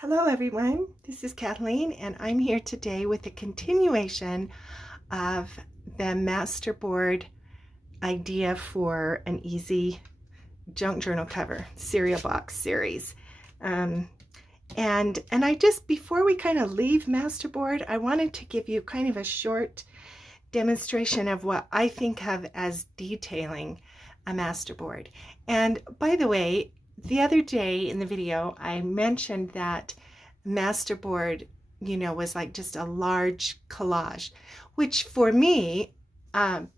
Hello everyone, this is Kathleen and I'm here today with a continuation of the Masterboard idea for an easy junk journal cover cereal box series. And I just, before we kind of leave Masterboard, I wanted to give you kind of a short demonstration of what I think of as detailing a Masterboard. And by the way, the other day in the video, I mentioned that Masterboard, was like just a large collage, which for me,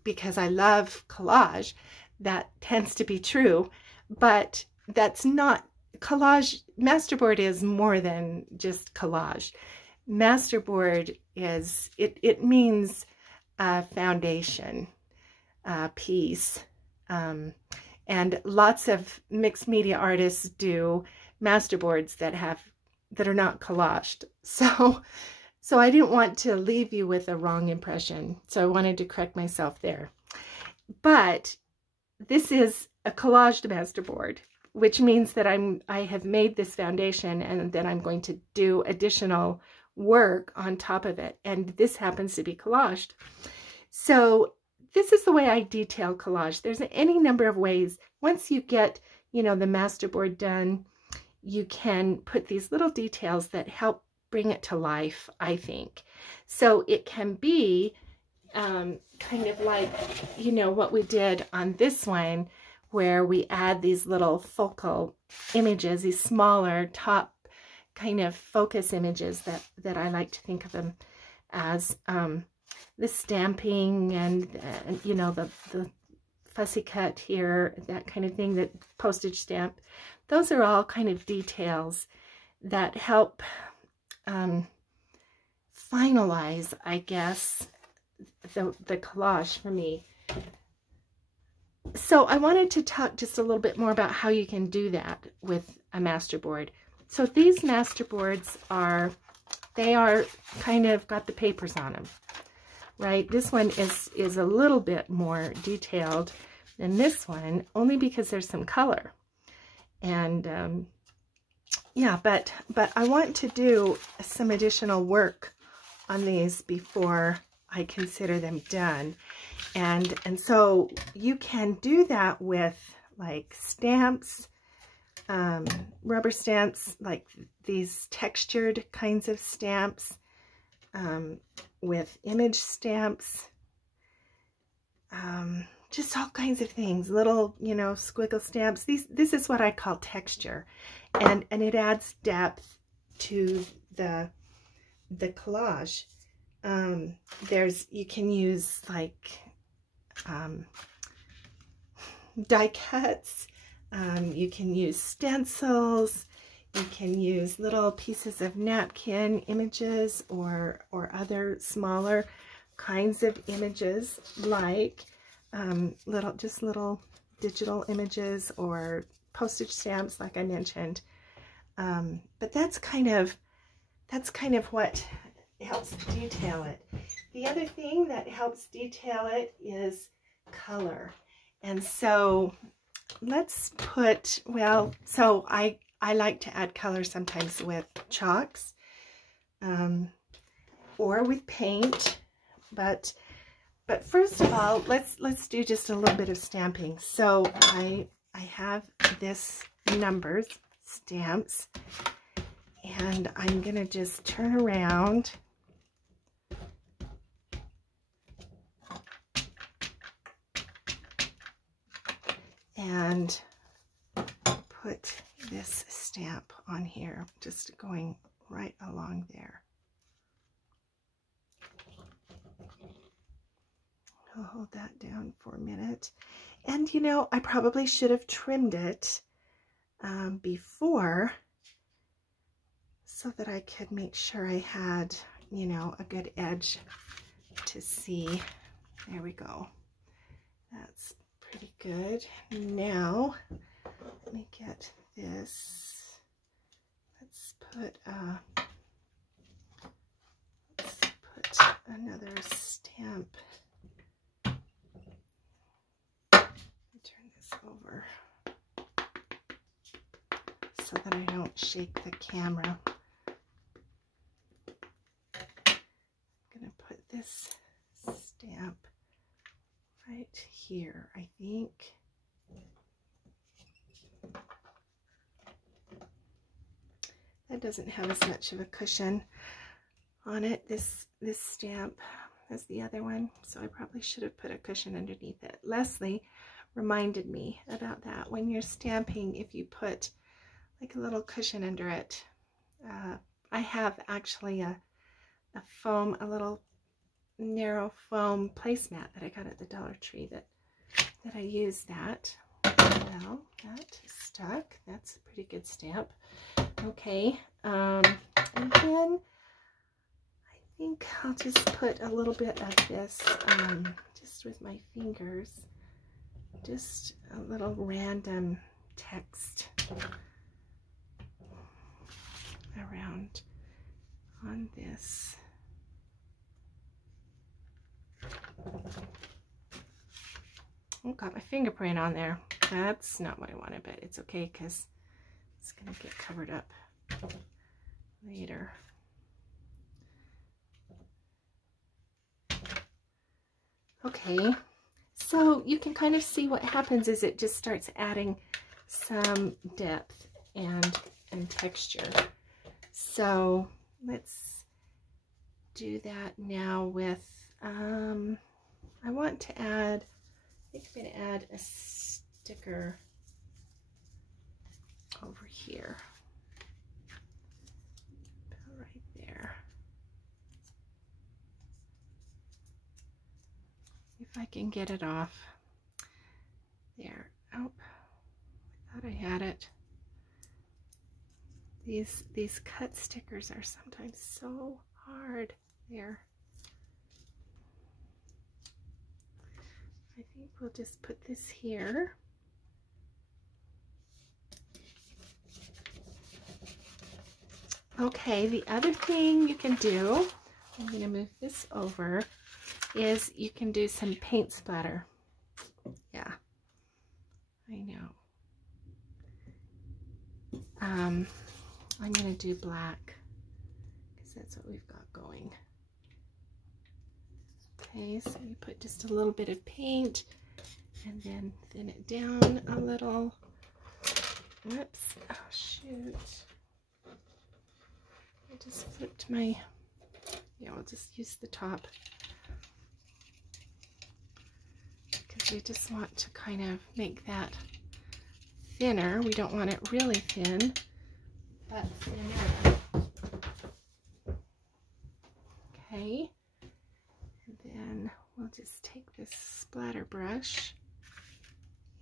because I love collage, that tends to be true, but that's not collage. Masterboard is more than just collage. Masterboard is, it means a foundation piece. And lots of mixed media artists do masterboards that are not collaged. So I didn't want to leave you with a wrong impression. So I wanted to correct myself there. But this is a collaged masterboard, which means that I have made this foundation and then I'm going to do additional work on top of it. And this happens to be collaged. So this is the way I detail collage. There's any number of ways. Once you get, the masterboard done, you can put these little details that help bring it to life, I think. So it can be kind of like, what we did on this one, where we add these little focal images, these smaller top kind of focus images that I like to think of them as. The stamping and the fussy cut here, that kind of thing, that postage stamp, those are all kind of details that help finalize, I guess, the collage for me. So I wanted to talk just a little bit more about how you can do that with a masterboard. So these masterboards they are kind of got the papers on them. Right, this one is a little bit more detailed than this one, only because there's some color. And yeah, but I want to do some additional work on these before I consider them done. And so you can do that with like stamps, rubber stamps, like these textured kinds of stamps, with image stamps, just all kinds of things, little, squiggle stamps. This is what I call texture, and it adds depth to the collage. You can use like die cuts, you can use stencils, you can use little pieces of napkin images or other smaller kinds of images, like little digital images or postage stamps, like I mentioned. But that's kind of what helps detail it. The other thing that helps detail it is color. And so let's put, so I like to add color sometimes with chalks or with paint, but first of all, let's do just a little bit of stamping. So I have this numbers stamps, and I'm gonna just turn around and put this stamp on here, just going right along there. I'll hold that down for a minute. And I probably should have trimmed it before, so that I could make sure I had, a good edge to see. There we go. That's pretty good. Now, let me get this. Let's put another stamp. Turn this over so that I don't shake the camera. this stamp right here, I think. That doesn't have as much of a cushion on it, this stamp, as the other one, so I probably should have put a cushion underneath it. Leslie reminded me about that. When you're stamping, if you put like a little cushion under it, I have actually a little narrow foam placemat that I got at the Dollar Tree that I use that. Well, that is stuck. That's a pretty good stamp. Okay, and then I think I'll just put a little bit of this, just with my fingers, just a little random text around on this. Oh, got my fingerprint on there. That's not what I wanted, but it's okay because it's going to get covered up later. Okay, so you can kind of see what happens is it just starts adding some depth and texture. So let's do that now with, I want to add, I think I'm going to add a sticker over here, about right there. If I can get it off there. Oh, I thought I had it. These cut stickers are sometimes so hard. There. I think we'll just put this here. Okay, the other thing you can do, I'm going to move this over, is you can do some paint splatter. Yeah, I know. I'm going to do black because that's what we've got going. Okay, so you put just a little bit of paint and then thin it down a little. Whoops, oh shoot. I just flipped my, yeah, I'll just use the top. Because we just want to kind of make that thinner. We don't want it really thin, but thinner. Okay. And then we'll just take this splatter brush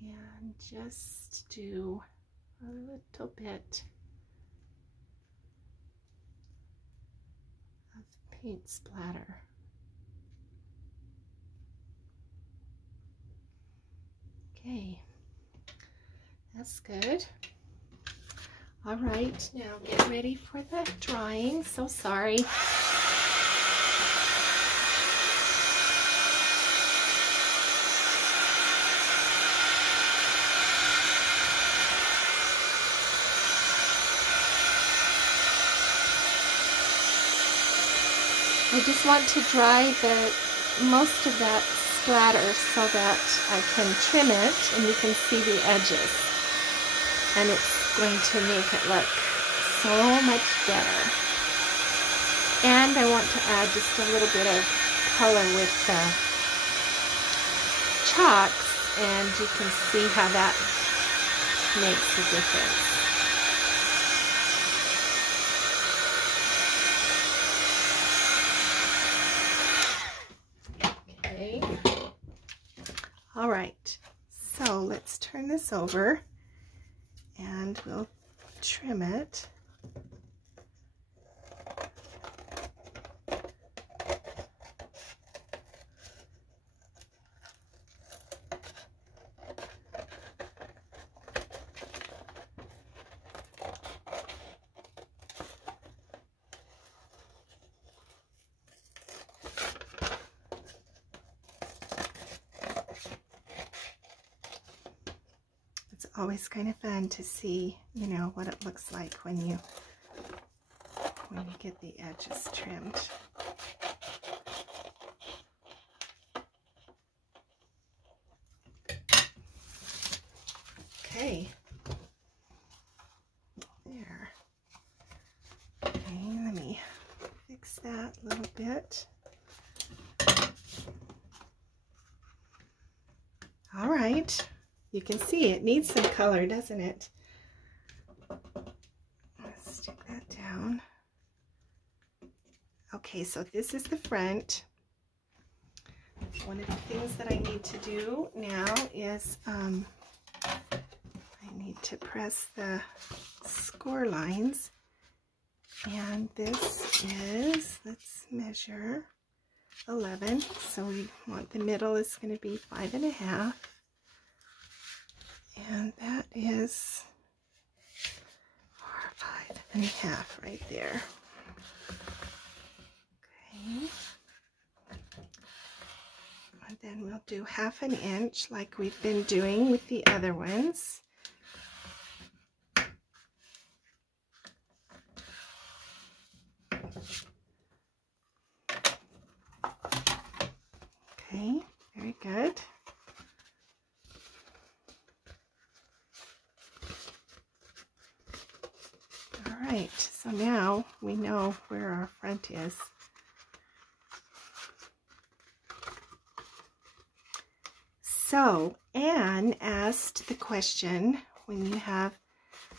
and just do a little bit of paint splatter. Okay, that's good. All right, now get ready for the drying. So sorry. I just want to dry most of that splatter so that I can trim it and you can see the edges. And it's going to make it look so much better. And I want to add just a little bit of color with the chalks, and you can see how that makes a difference. All right, so let's turn this over and we'll trim it. It's always kind of fun to see, you know, what it looks like when you get the edges trimmed. Okay. There. Okay, let me fix that a little bit. All right. You can see it needs some color, doesn't it? Let's stick that down. Okay, so this is the front. One of the things that I need to do now is I need to press the score lines. And this is, let's measure, 11. So we want the middle is going to be 5.5. And that is 5.5 right there. Okay. And then we'll do 1/2 inch like we've been doing with the other ones. Okay, very good. All right, so now we know where our front is. So Anne asked the question, when you have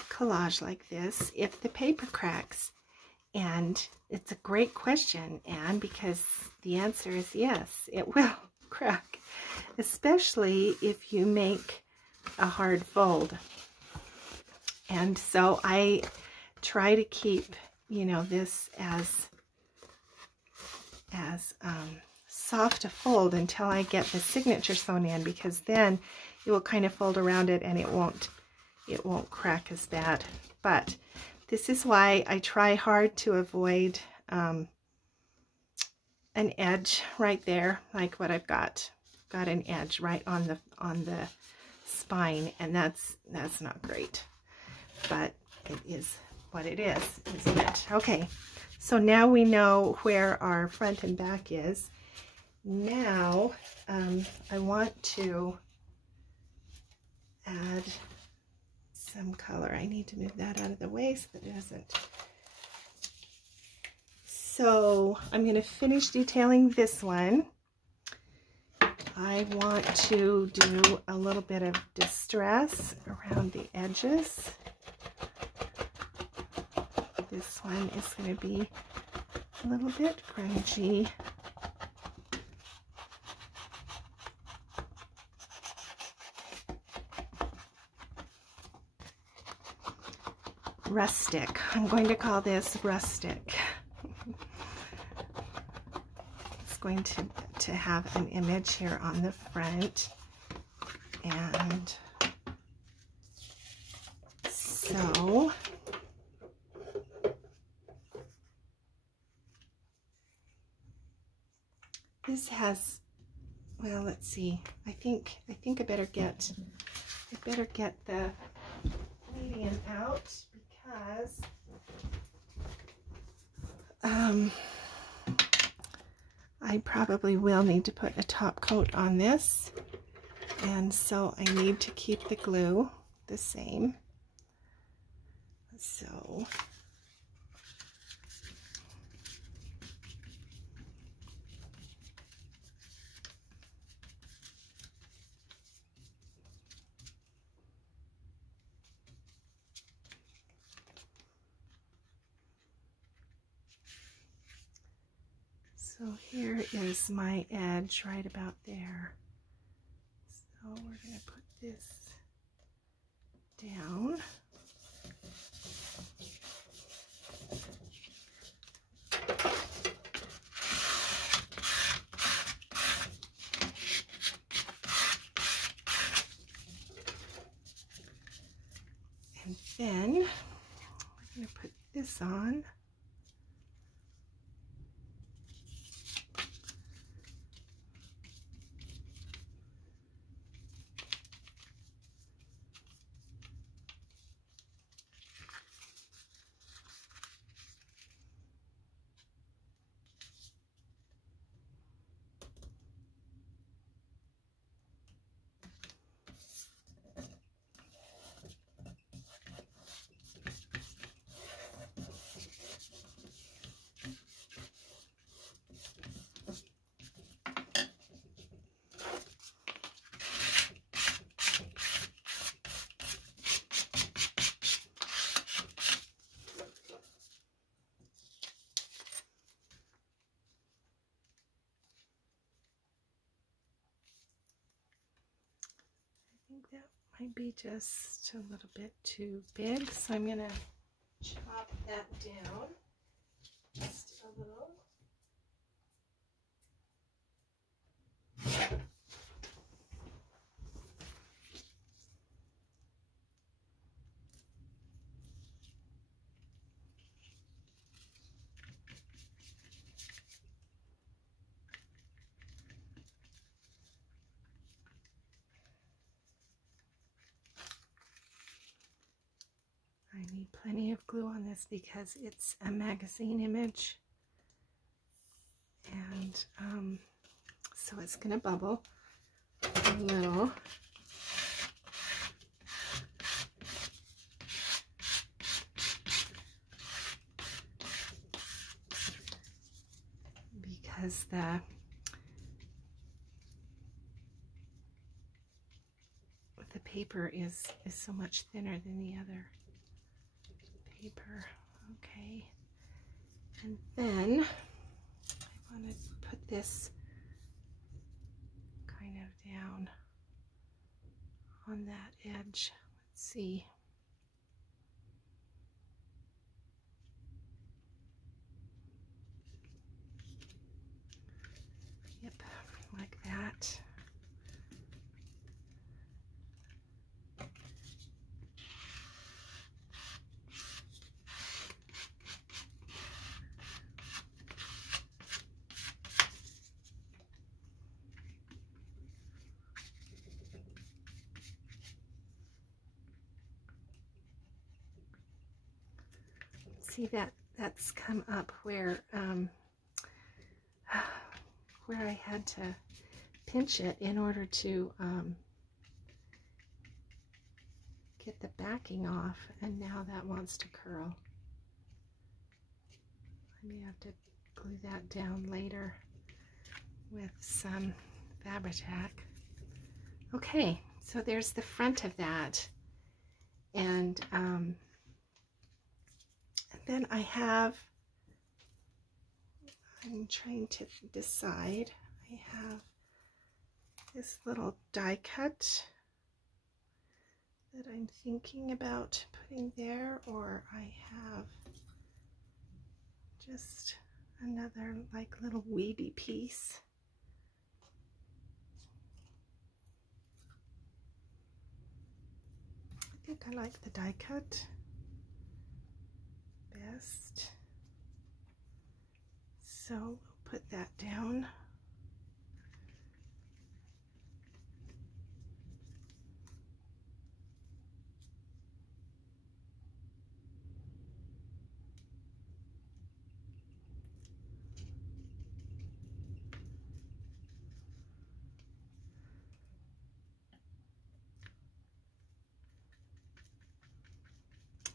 collage like this, if the paper cracks. And it's a great question, Anne, because the answer is yes, it will crack, especially if you make a hard fold. And so I try to keep, you know, this as soft a fold until I get the signature sewn in, because then it will kind of fold around it and it won't crack as bad. But this is why I try hard to avoid an edge right there, like what I've got. Got an edge right on the spine, and that's not great. But it is what it is, isn't it? Okay, so now we know where our front and back is. Now I want to add some color. I need to move that out of the way so that it doesn't. So I'm going to finish detailing this one. I want to do a little bit of distress around the edges. This one is going to be a little bit grungy. Rustic. I'm going to call this rustic. It's going to have an image here on the front, and so this has, well, let's see. I think I better get the medium out, because I probably will need to put a top coat on this, and so I need to keep the glue the same. So here is my edge right about there. So we're going to put this down. And then we're going to put this on. that might be just a little bit too big, so I'm going to chop that down just a little. I need plenty of glue on this because it's a magazine image, and so it's going to bubble a little. Because the paper is so much thinner than the other paper. Okay, and then I want to put this kind of down on that edge. Let's see. Yep, like that. See that's come up where I had to pinch it in order to get the backing off, and now that wants to curl. I may have to glue that down later with some Fabri-Tac. Okay, so there's the front of that, and then I'm trying to decide. I have this little die cut that I'm thinking about putting there, or I have just another like little weedy piece. I think I like the die cut best. So we'll put that down.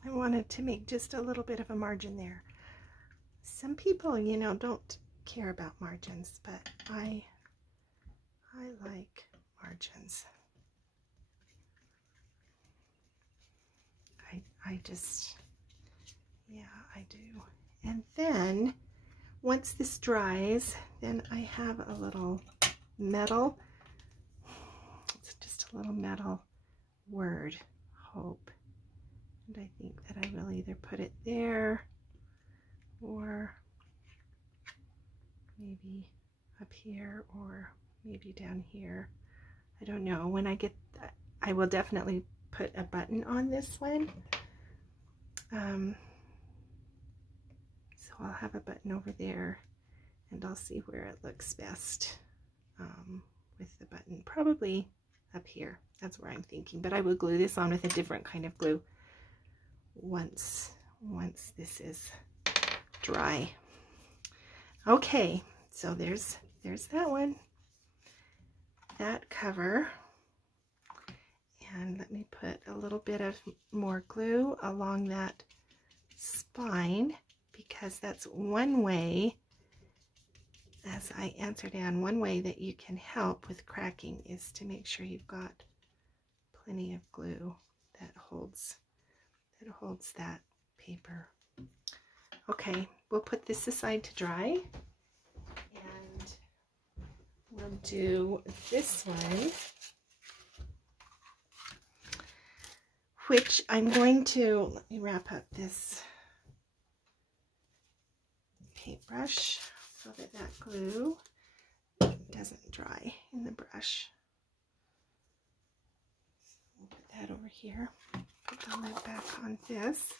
I wanted to make just a little bit of a margin there. Some people, you know, don't care about margins, but I like margins. I just, yeah, I do. And then once this dries, then I have a little metal, it's just a little metal word, hope. And I think that I will either put it there or maybe up here or maybe down here. I don't know. When I get that, I will definitely put a button on this one. So I'll have a button over there, and I'll see where it looks best with the button. Probably up here. That's where I'm thinking. But I will glue this on with a different kind of glue once this is dry. Okay, so there's that one, that cover, and let me put a little bit of more glue along that spine, because that's one way, as I answered Anne, one way that you can help with cracking is to make sure you've got plenty of glue that holds that paper. Okay, we'll put this aside to dry, and we'll do this one which I'm going to, let me wrap up this paintbrush so that that glue doesn't dry in the brush. We'll put that over here. Put the lid back on this.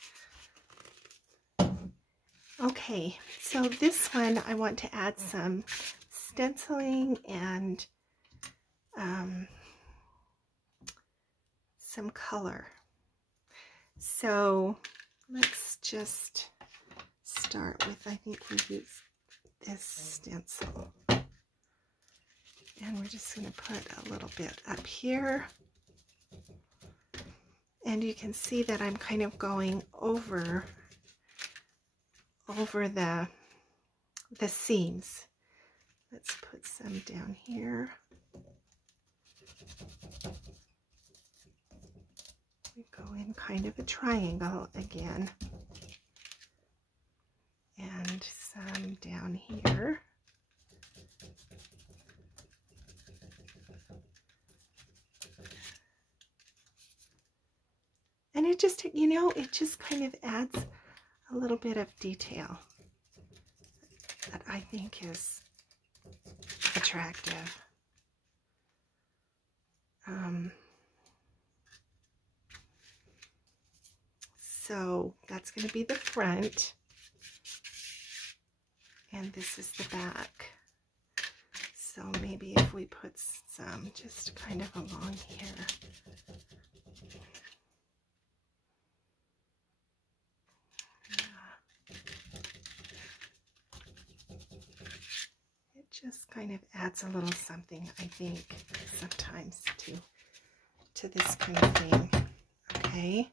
Okay, so this one I want to add some stenciling and some color. So let's just start with, I think we use this stencil. And we're just going to put a little bit up here. And you can see that I'm kind of going over the seams. Let's put some down here. We go in kind of a triangle again. And some down here. And it just, you know, it just kind of adds a little bit of detail that I think is attractive. So that's going to be the front, and this is the back. So maybe if we put some just kind of along here. It just kind of adds a little something, I think, sometimes to this kind of thing. Okay.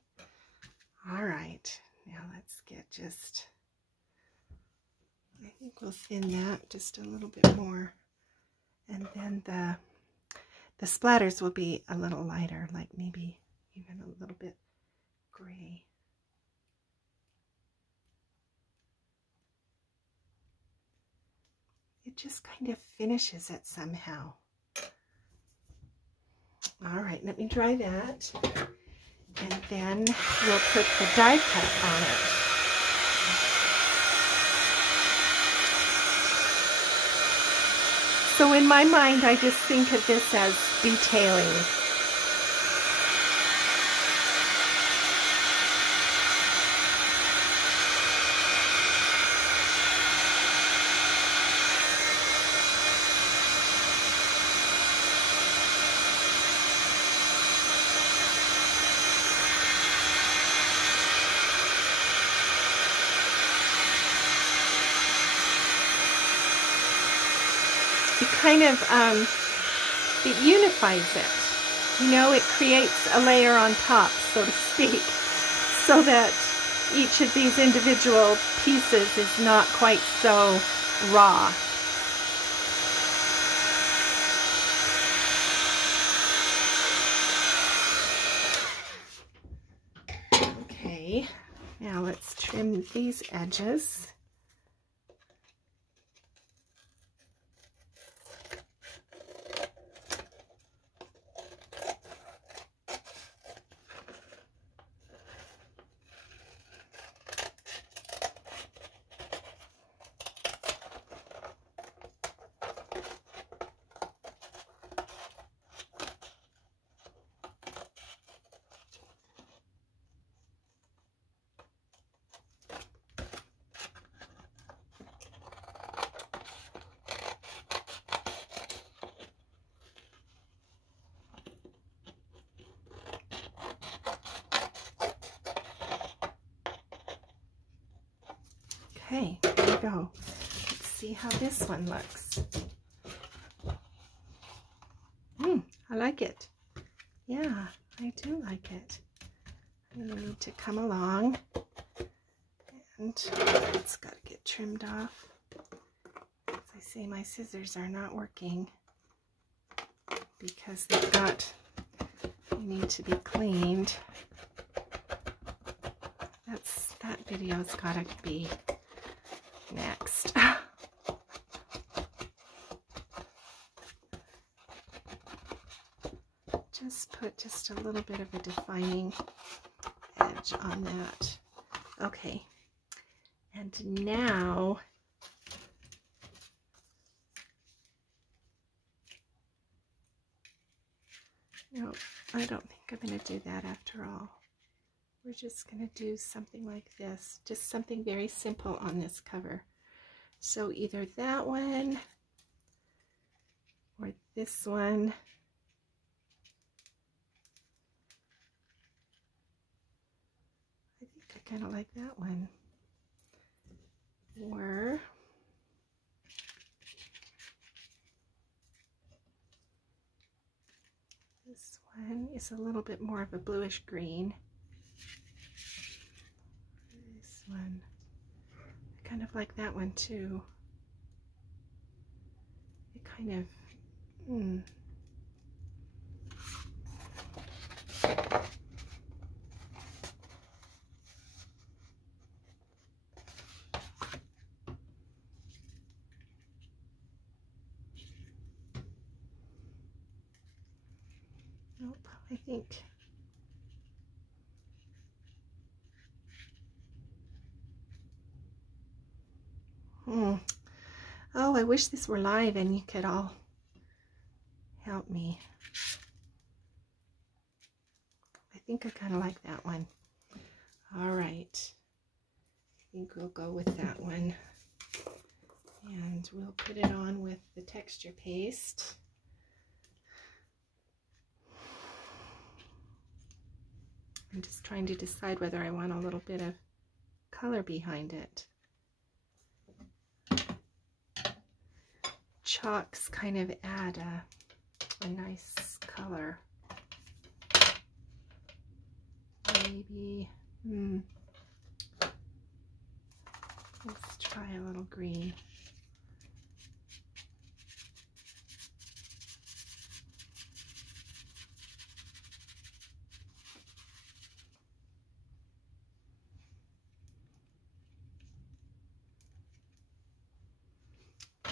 All right. Now let's get just, I think we'll thin that just a little bit more. And then the splatters will be a little lighter, like maybe even a little bit gray. It just kind of finishes it somehow. All right, let me dry that. And then we'll put the die cut on it. So in my mind, I just think of this as detailing. It kind of, it unifies it, you know, it creates a layer on top, so to speak, so that each of these individual pieces is not quite so raw. Okay, now let's trim these edges. Okay, there we go. Let's see how this one looks. I like it. Yeah, I do like it. I need to come along, and it's got to get trimmed off. As I say, my scissors are not working because they need to be cleaned. That video's got to be next. Just put just a little bit of a defining much on that. Okay, and now no, I don't think I'm going to do that after all. We're just going to do something like this, just something very simple on this cover. So either that one or this one. I think I kind of like that one. Or this one is a little bit more of a bluish green. This one, I kind of like that one too. It kind of, nope, I think oh, I wish this were live and you could all help me. I think I kind of like that one. All right, I think we'll go with that one, and we'll put it on with the texture paste. I'm just trying to decide whether I want a little bit of color behind it. Chalks kind of add a nice color. Maybe, let's try a little green.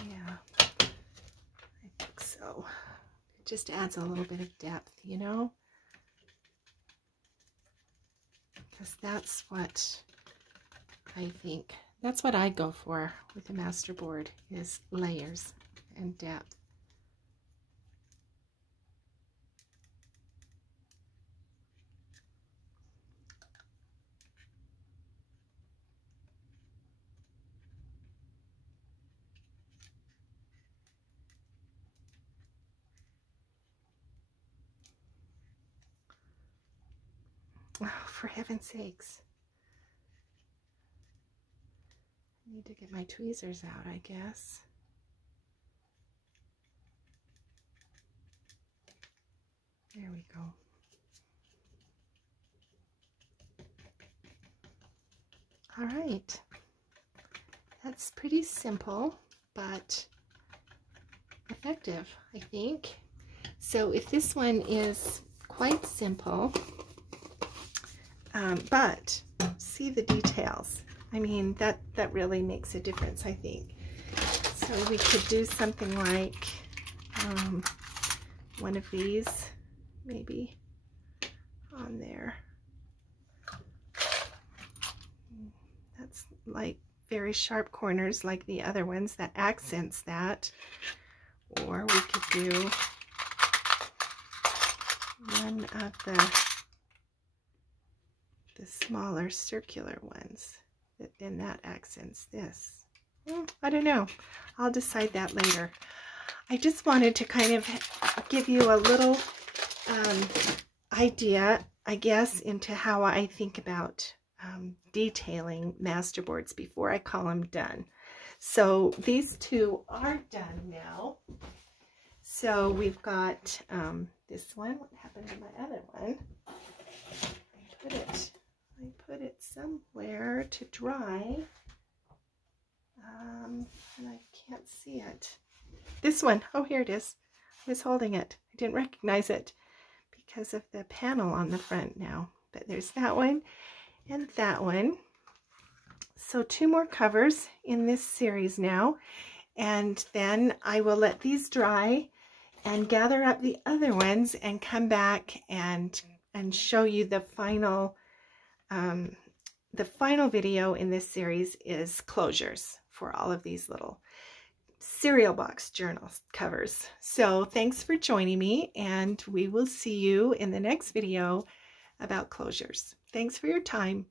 Yeah, I think so. It just adds a little bit of depth, you know? Because that's what I think, that's what I go for with the Masterboard, is layers and depth. Oh, for heaven's sakes. I need to get my tweezers out, I guess. There we go. All right. That's pretty simple, but effective, I think. So if this one is quite simple, but see the details. I mean, that really makes a difference, I think. So we could do something like one of these, maybe, on there. That's like very sharp corners like the other ones, that accents that. Or we could do one of the smaller circular ones, then that accents this. I don't know. I'll decide that later. I just wanted to kind of give you a little idea, I guess, into how I think about detailing Masterboards before I call them done. So these two are done now. So we've got this one. What happened to my other one? I put it somewhere to dry, and I can't see it. This one, oh, here it is. I was holding it. I didn't recognize it because of the panel on the front now. But there's that one and that one. So 2 more covers in this series now, and then I will let these dry and gather up the other ones and come back and show you the final the final video in this series is closures for all of these little cereal box journal covers. So thanks for joining me, and we will see you in the next video about closures. Thanks for your time.